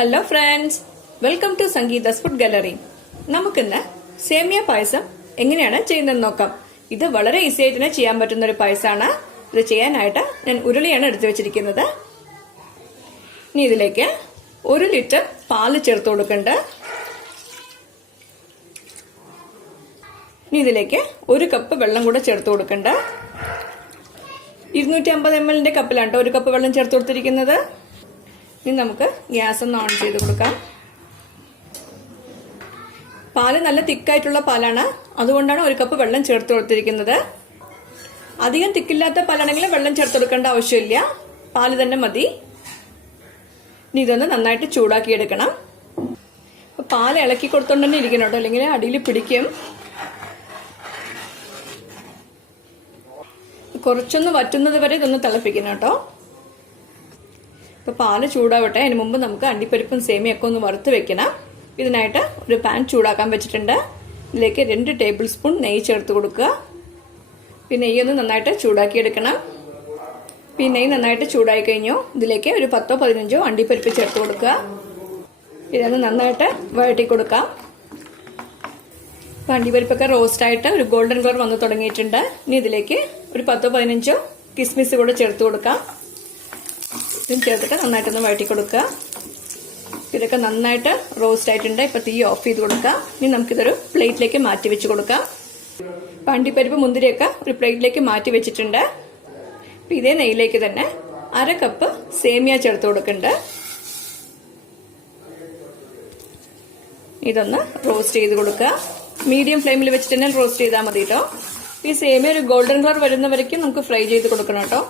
Hello friends, welcome to Sangeetha's food gallery. നമുക്കിന്ന് സേമിയ പായസം എങ്ങനെയാണ് ചെയ്യുന്നതെന്ന് നോക്കാം. ഇത് വളരെ ഈസി ആയിട്ട് തന്നെ ചെയ്യാൻ പറ്റുന്ന ഒരു പായസമാണ്. ഇത് ചെയ്യാനായിട്ട് ഞാൻ ഉരുളിയാണ് എടുത്തു വെച്ചിരിക്കുന്നത്. ഇനി ഇതിലേക്ക് 1 ലിറ്റർ പാല് ചേർത്ത് കൊടുക്കണ്ട്. ഇനി ഇതിലേക്ക് 1 കപ്പ് വെള്ളം കൂടെ ചേർത്ത് കൊടുക്കണ്ട്. 250 ml കപ്പിലാണ് 1 കപ്പ് വെള്ളം ചേർത്ത് കൊടുത്തിരിക്കുന്നത്. ഇനി നമുക്ക് ഗ്യാസ് ഒന്ന് ഓൺ ചെയ്ത് കൊടുക്കാം. പാല് നല്ല തിക്കായിട്ടുള്ള പാലാണ്, അതുകൊണ്ടാണ് 1 കപ്പ് വെള്ളം ചേർത്ത് കൊടുത്തിരിക്കുന്നത്. അധികം തിക്കില്ലാത്ത പാലാണെങ്കിൽ വെള്ളം ചേർത്ത് കൊടുക്കേണ്ട ആവശ്യമില്ല, പാല് തന്നെ മതി. ഇനി ഇതൊന്ന് നന്നായിട്ട് ചൂടാക്കി എടുക്കണം. പാല് ഇളക്കി കൊടുത്തോണ്ട് തന്നെ ഇരിക്കണം കേട്ടോ, അല്ലെങ്കിൽ അടിയിൽ പിടിക്കും. കുറച്ചൊന്ന് വറ്റുന്നത് വരെ ഇതൊന്ന് തിളപ്പിക്കണം കേട്ടോ. ഇപ്പൊ പാല് ചൂടാവട്ടെ. അതിന് മുമ്പ് നമുക്ക് അണ്ടിപ്പരിപ്പും സേമിയൊക്കെ ഒന്ന് വറുത്ത് വെക്കണം. ഇതിനായിട്ട് ഒരു പാൻ ചൂടാക്കാൻ വെച്ചിട്ടുണ്ട്. ഇതിലേക്ക് 2 ടേബിൾ സ്പൂൺ നെയ്യ് ചേർത്ത് കൊടുക്കുക. പിന്നെ നെയ്യൊന്ന് നന്നായിട്ട് ചൂടാക്കി എടുക്കണം. പിന്നെ നെയ്യ് നന്നായിട്ട് ചൂടായി കഴിഞ്ഞു ഇതിലേക്ക് ഒരു 10-15 അണ്ടിപ്പരിപ്പ് ചേർത്ത് കൊടുക്കുക. ഇതൊന്ന് നന്നായിട്ട് വഴറ്റി കൊടുക്കാം. അണ്ടിപ്പരിപ്പൊക്കെ റോസ്റ്റ് ആയിട്ട് ഒരു ഗോൾഡൻ കളർ വന്ന് തുടങ്ങിയിട്ടുണ്ട്. ഇനി ഇതിലേക്ക് ഒരു 10-15 കിസ്മിസ് കൂടെ ചേർത്ത് കൊടുക്കാം. ഇതും ചേർത്തിട്ട് നന്നായിട്ടൊന്ന് വഴറ്റി കൊടുക്കുക. ഇതൊക്കെ നന്നായിട്ട് റോസ്റ്റ് ആയിട്ടുണ്ട്. ഇപ്പൊ തീ ഓഫ് ചെയ്ത് കൊടുക്കുക. ഇനി നമുക്കിതൊരു പ്ലേറ്റിലേക്ക് മാറ്റി വെച്ച് കൊടുക്കാം. അണ്ടിപ്പരിപ്പ് മുന്തിരിയൊക്കെ ഒരു പ്ലേറ്റിലേക്ക് മാറ്റി വെച്ചിട്ടുണ്ട്. ഇതേ നെയ്യിലേക്ക് തന്നെ 1/2 കപ്പ് സേമിയ ചേർത്ത് കൊടുക്കുന്നുണ്ട്. ഇതൊന്ന് റോസ്റ്റ് ചെയ്ത് കൊടുക്കുക. മീഡിയം ഫ്ലെയിമിൽ വെച്ചിട്ട് തന്നെ റോസ്റ്റ് ചെയ്താൽ മതി കേട്ടോ. ഈ സേമിയ ഒരു ഗോൾഡൻ കളർ വരുന്നവരേക്കും നമുക്ക് ഫ്രൈ ചെയ്ത് കൊടുക്കണം കേട്ടോ.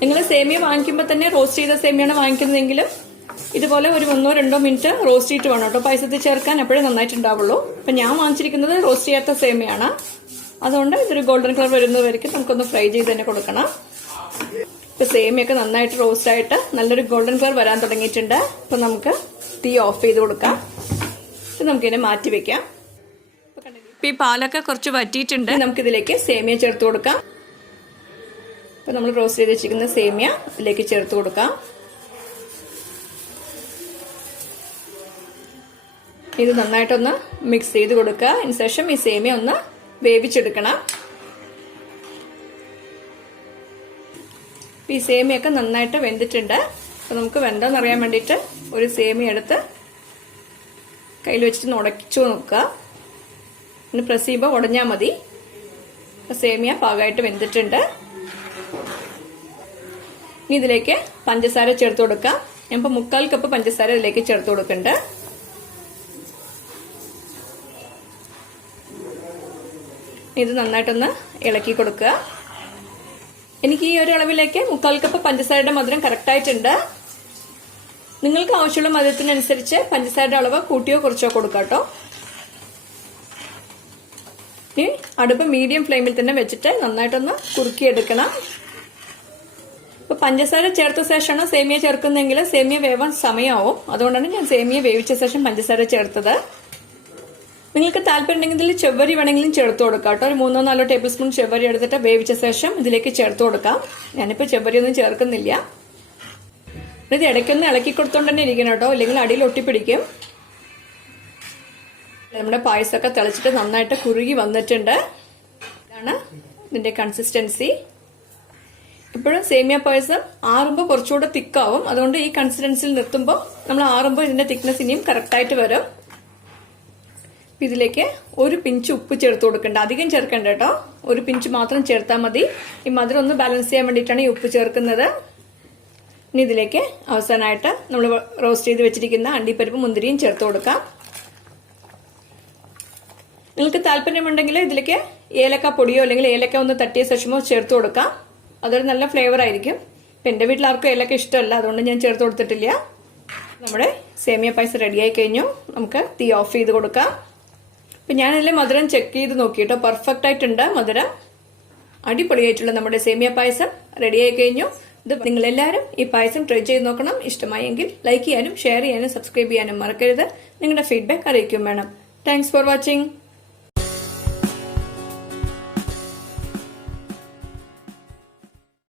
നിങ്ങൾ സേമിയ വാങ്ങിക്കുമ്പോൾ തന്നെ റോസ്റ്റ് ചെയ്ത സേമിയാണ് വാങ്ങിക്കുന്നതെങ്കിലും ഇതുപോലെ ഒരു 1-2 മിനിറ്റ് റോസ്റ്റ് ചെയ്തിട്ട് വേണം കേട്ടോ പായസത്തിൽ ചേർക്കാൻ. അപ്പോഴേ നന്നായിട്ടുണ്ടാവുള്ളൂ. അപ്പൊ ഞാൻ വാങ്ങിച്ചിരിക്കുന്നത് റോസ്റ്റ് ചെയ്യാത്ത സേമിയാണ്, അതുകൊണ്ട് ഇതൊരു ഗോൾഡൻ കളർ വരുന്നവരേക്കും നമുക്കൊന്ന് ഫ്രൈ ചെയ്ത് തന്നെ കൊടുക്കണം. ഇപ്പൊ സേമിയൊക്കെ നന്നായിട്ട് റോസ്റ്റ് ആയിട്ട് നല്ലൊരു ഗോൾഡൻ കളർ വരാൻ തുടങ്ങിയിട്ടുണ്ട്. അപ്പൊ നമുക്ക് തീ ഓഫ് ചെയ്ത് കൊടുക്കാം. നമുക്കിതിനെ മാറ്റി വെക്കാം. ഇപ്പൊ ഈ പാലൊക്കെ കുറച്ച് വറ്റിയിട്ടുണ്ട്. നമുക്കിതിലേക്ക് സേമിയ ചേർത്ത് കൊടുക്കാം. ഇപ്പൊ നമ്മൾ റോസ്റ്റ് ചെയ്ത് വെച്ചിരിക്കുന്ന സേമിയ ഇതിലേക്ക് ചേർത്ത് കൊടുക്കാം. ഇത് നന്നായിട്ടൊന്ന് മിക്സ് ചെയ്ത് കൊടുക്കുക. അതിനുശേഷം ഈ സേമിയ ഒന്ന് വേവിച്ചെടുക്കണം. ഈ സേമിയൊക്കെ നന്നായിട്ട് വെന്തിട്ടുണ്ട്. അപ്പൊ നമുക്ക് വെന്തോന്ന് അറിയാൻ വേണ്ടിയിട്ട് ഒരു സേമിയ എടുത്ത് കയ്യിൽ വെച്ചിട്ട് ഉടച്ചു നോക്കുക. പിന്നെ പ്രസ് ചെയ്യുമ്പോൾ ഉടഞ്ഞാൽ മതി. സേമിയ പാകമായിട്ട് വെന്തിട്ടുണ്ട്. ഇനി ഇതിലേക്ക് പഞ്ചസാര ചേർത്ത് കൊടുക്കാം. ഞാൻ ഇപ്പൊ 3/4 കപ്പ് പഞ്ചസാര ഇതിലേക്ക് ചേർത്ത് കൊടുക്കുന്നുണ്ട്. ഇത് നന്നായിട്ടൊന്ന് ഇളക്കി കൊടുക്കുക. എനിക്ക് ഈ ഒരു അളവിലേക്ക് 3/4 കപ്പ് പഞ്ചസാരയുടെ മധുരം കറക്റ്റ് ആയിട്ടുണ്ട്. നിങ്ങൾക്ക് ആവശ്യമുള്ള മധുരത്തിനനുസരിച്ച് പഞ്ചസാരയുടെ അളവ് കൂട്ടിയോ കുറച്ചോ കൊടുക്കാം കേട്ടോ. ഇനി അടുപ്പ് മീഡിയം ഫ്ലെയിമിൽ തന്നെ വെച്ചിട്ട് നന്നായിട്ടൊന്ന് കുറുക്കിയെടുക്കണം. ഇപ്പൊ പഞ്ചസാര ചേർത്ത ശേഷമാണ് സേമിയ ചേർക്കുന്നതെങ്കിൽ സേമിയ വേവാൻ സമയമാവും. അതുകൊണ്ടാണ് ഞാൻ സേമിയ വേവിച്ച ശേഷം പഞ്ചസാര ചേർത്തത്. നിങ്ങൾക്ക് താല്പര്യം ഉണ്ടെങ്കിൽ ചെവ്വരി വേണമെങ്കിലും ചേർത്ത് കൊടുക്കാം കേട്ടോ. ഒരു 3-4 ടേബിൾ സ്പൂൺ ചെവ്വരി എടുത്തിട്ട് വേവിച്ച ശേഷം ഇതിലേക്ക് ചേർത്ത് കൊടുക്കാം. ഞാനിപ്പോ ചെവ്വരി ഒന്നും ചേർക്കുന്നില്ല. ഇത് ഇടയ്ക്കൊന്ന് ഇളക്കി കൊടുത്തോണ്ട് തന്നെ ഇരിക്കണം കേട്ടോ, ഇല്ലെങ്കിൽ അടിയിൽ ഒട്ടിപ്പിടിക്കും. നമ്മുടെ പായസമൊക്കെ തിളച്ചിട്ട് നന്നായിട്ട് കുറുകി വന്നിട്ടുണ്ട്. ഇതാണ് ഇതിന്റെ കൺസിസ്റ്റൻസി. ഇപ്പോഴും സേമിയ പായസം ആറുമ്പോൾ കുറച്ചുകൂടെ തിക്കാവും. അതുകൊണ്ട് ഈ കൺസിസ്റ്റൻസിയിൽ നിർത്തുമ്പോൾ നമ്മൾ ആറുമ്പോൾ ഇതിന്റെ തിക്നെസ് ഇനിയും കറക്റ്റായിട്ട് വരും. ഇതിലേക്ക് 1 പിഞ്ച് ഉപ്പ് ചേർത്ത് കൊടുക്കണ്ട. അധികം ചേർക്കണ്ട കേട്ടോ, 1 പിഞ്ച് മാത്രം ചേർത്താൽ മതി. ഈ മധുരം ഒന്ന് ബാലൻസ് ചെയ്യാൻ വേണ്ടിയിട്ടാണ് ഈ ഉപ്പ് ചേർക്കുന്നത്. ഇനി ഇതിലേക്ക് അവസാനമായിട്ട് നമ്മൾ റോസ്റ്റ് ചെയ്ത് വെച്ചിരിക്കുന്ന അണ്ടിപ്പരിപ്പ് മുന്തിരിയും ചേർത്ത് കൊടുക്കാം. നിങ്ങൾക്ക് താല്പര്യമുണ്ടെങ്കിൽ ഇതിലേക്ക് ഏലക്ക പൊടിയോ അല്ലെങ്കിൽ ഏലക്ക ഒന്ന് തട്ടിയ ശേഷമോ ചേർത്ത് കൊടുക്കാം. അതൊരു നല്ല ഫ്ലേവർ ആയിരിക്കും. ഇപ്പം എൻ്റെ വീട്ടിൽ ആർക്കും ഏലക്ക ഇഷ്ടമല്ല, അതുകൊണ്ട് ഞാൻ ചേർത്ത് കൊടുത്തിട്ടില്ല. നമ്മുടെ സേമിയ പായസം റെഡിയായി കഴിഞ്ഞു. നമുക്ക് തീ ഓഫ് ചെയ്ത് കൊടുക്കാം. അപ്പം ഞാനിതിലെ മധുരം ചെക്ക് ചെയ്ത് നോക്കിയിട്ടോ, പെർഫെക്റ്റ് ആയിട്ടുണ്ട് മധുരം. അടിപൊളിയായിട്ടുള്ള നമ്മുടെ സേമിയ പായസം റെഡിയായി കഴിഞ്ഞു. ഇത് നിങ്ങളെല്ലാവരും ഈ പായസം ട്രൈ ചെയ്ത് നോക്കണം. ഇഷ്ടമായെങ്കിൽ ലൈക്ക് ചെയ്യാനും ഷെയർ ചെയ്യാനും സബ്സ്ക്രൈബ് ചെയ്യാനും മറക്കരുത്. നിങ്ങളുടെ ഫീഡ്ബാക്ക് അറിയിക്കും വേണം. Thanks for watching.